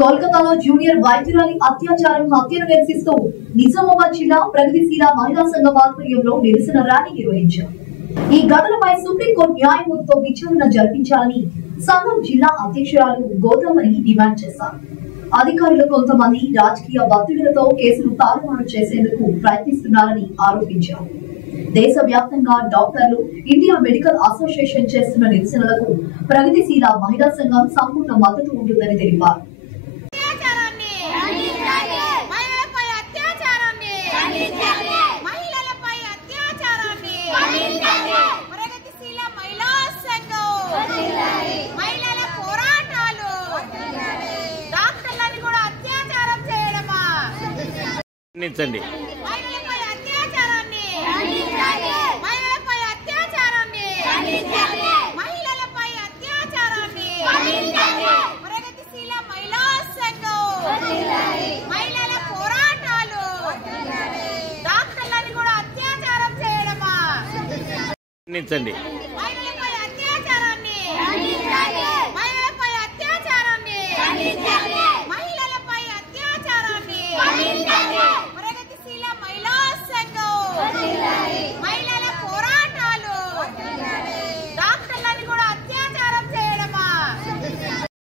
కోల్కతాలో జూనియర్ వైద్యురాలి అత్యాచారం హత్యను నిరసిస్తూ నిజామాబాద్ జిల్లా ప్రగతిశీల మహిళా సంఘం ఆధ్వర్యంలో నిరసన ర్యాలీ నిర్వహించారు. ఈ ఘటనపై సుప్రీంకోర్టు న్యాయమూర్తితో విచారణ జరిపించాలని సంఘం జిల్లా అధ్యక్షురాలు గోదావరి డిమాండ్ చేశారు. అధికారులు కొంతమంది రాజకీయ ఒత్తిడులతో కేసులు తారుమారు చేసేందుకు ప్రయత్నిస్తున్నారని ఆరోపించారు. దేశవ్యాప్తంగా డాక్టర్లు, ఇండియా మెడికల్ అసోసియేషన్ చేస్తున్న నిరసనలకు ప్రగతిశీల మహిళా సంఘం సంపూర్ణ మద్దతు ఉంటుందని తెలిపారు. నించండి.